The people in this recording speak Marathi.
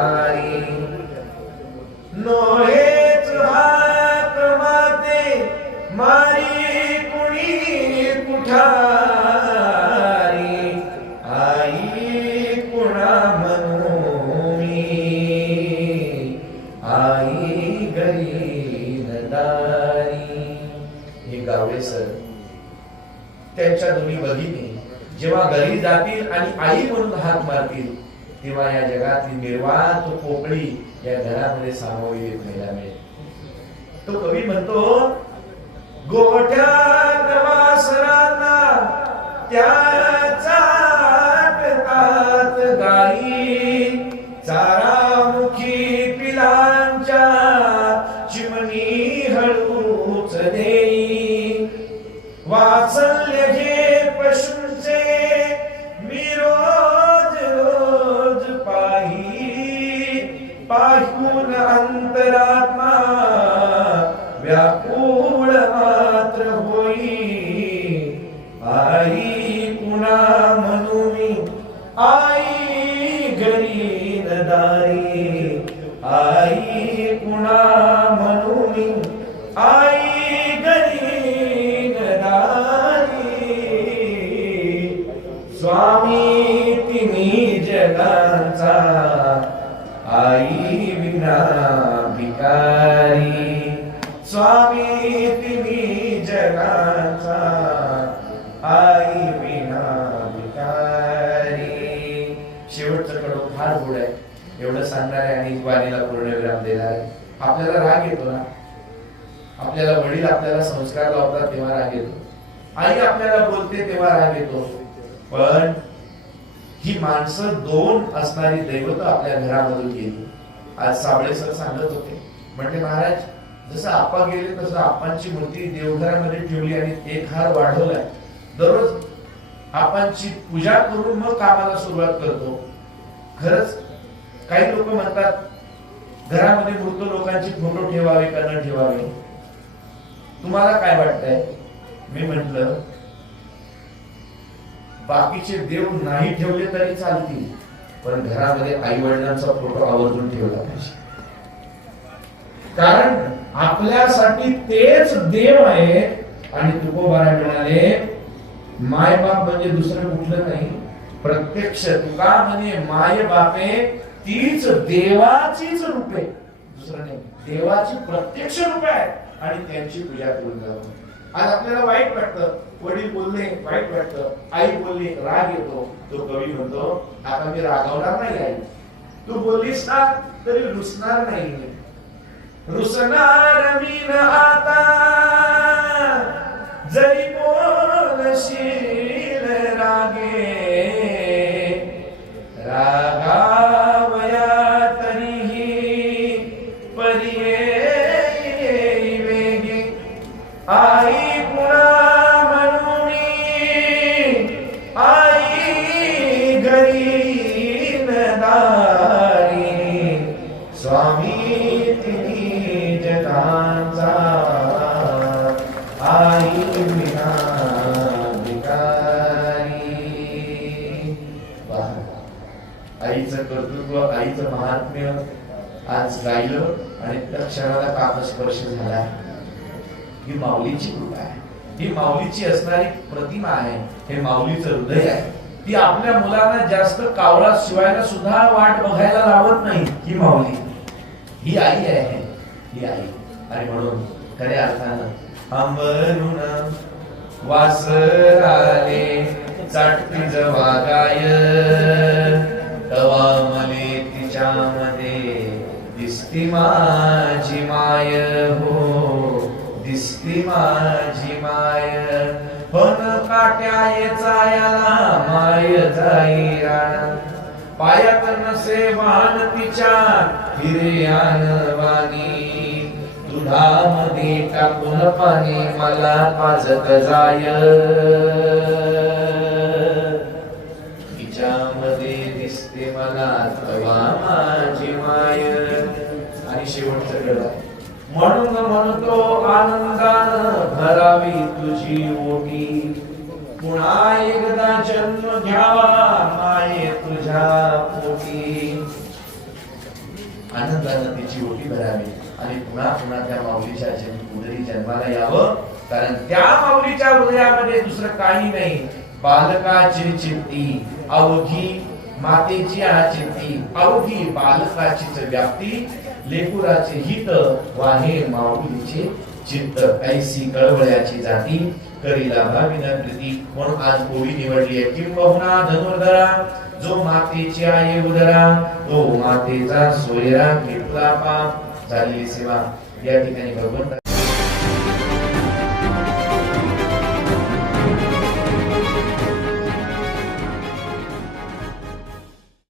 शोककारी नोहेच हात माते मारी कुणी कुठारी. आई कुणा मनोमी. आई घरी नदारी हे गावडे सर. त्यांच्या दोन्ही बघितली जेव्हा घरी जातील आणि आई म्हणून हात मारतील तेव्हा या जगातली निर्वात पोकळी या घरामध्ये सामावली पाहायला मिळेल तो कवी म्हणतो गोट पाहून अंतरात्मा व्याकुळ मात्र होई. आई कुणा म्हणू मी आई गरीन दारी. आई कुणा म्हणू मी आई गरीन दारी. स्वामी तिन्ही जगांचा आई भिकारी. स्वामी तिन्ही जगाचा आई विना भिकारी. शेवटचं कडू फार गोड आहे. एवढं सांगणारे आणि वाणीला पूर्ण देणार. आहे आपल्याला राग येतो ना? आपल्याला वडील आपल्याला संस्कार लावतात तेव्हा राग येतो. आई आपल्याला बोलते तेव्हा राग येतो. पण ही माणसं दोन असणारी दैवत आपल्या घरामधून गेली आज साबळे सर सांगत होते. म्हणजे महाराज जसं आपा गेले तसं आपांची मूर्ती देवघरामध्ये ठेवली आणि एक हार वाढवलाय. दररोज आपांची पूजा करून मग कामाला सुरुवात करतो. खरंच काही लोक म्हणतात घरामध्ये मृत लोकांची फोटो ठेवावे का न ठेवावे? तुम्हाला काय वाटतंय? मी म्हंटल बाकीचे देव नाही ठेवले तरी चालतील. पण घरामध्ये आई वडिलांचा फोटो आवर्जून ठेवला पाहिजे. कारण आपल्यासाठी तेच देव आहे. आणि तुकोबारा म्हणाले माय बाप म्हणजे दुसरं कुठलं नाही. प्रत्यक्ष तुका म्हणे माय बापे तीच देवाचीच रूपे. दुसरं नाही. देवाची प्रत्यक्ष रूपे आहे आणि त्यांची पूजा करून जावं आज आपल्याला वाईट वाटतं. वडील बोलले वाईट वाटतं. आई बोलली राग येतो. तो कवी म्हणतो आता मी रागवणार नाही आई. तू बोललीस ना तरी रुसणार नाही रुसणार मी ना आईचं आईचं महात्म्य आज गायलं आणि त्या क्षणाला कामस्पर्श झाला. ही माऊलीची कृपा आहे. ही माऊलीची असणारी प्रतिमा आहे. हे माऊलीचं हृदय आहे. ती आपल्या मुलांना जास्त कावळा शिवायला सुद्धा वाट बघायला लावत नाही ही माऊली. ही आई आहे ही. आई. आणि म्हणून खऱ्या अर्थानं अंबरून वासराले चाटती जवागाय दिसती माझी माय हो. दिसती माझी माय. हो पण काट्या याला माय जाई राणा पायात नसे वाहन तिच्या हिरयान वाणी. दुधामध्ये टाकून पाणी मला पाजत जाय. शेवटचं गेला म्हणून म्हणतो आनंदान भरावी तुझी ओटी पुन्हा एकदा जन्म घ्यावा माये तुझ्या पोटी. आनंदानं तिची ओटी भरावी आणि पुन्हा पुन्हा त्या माऊलीच्या उदरी जन्माला यावं. कारण त्या माऊलीच्या हृदयामध्ये दुसरं काही नाही. बालकाची चित्ती अवघी मातेची हा चित्ती अवघी बालकाचीच व्याप्ती. लेकुराचे हित वाहे माऊलीचे चित्त. ऐसी कळवळ्याची जाती करीला भाविन प्रीती. म्हणून आज गोवी निवडली आहे किंबहुना धनुर्धरा. जो मातेची आई उदरा तो मातेचा सोयरा घेतला पाप. झाली सेवा. या ठिकाणी भगवंत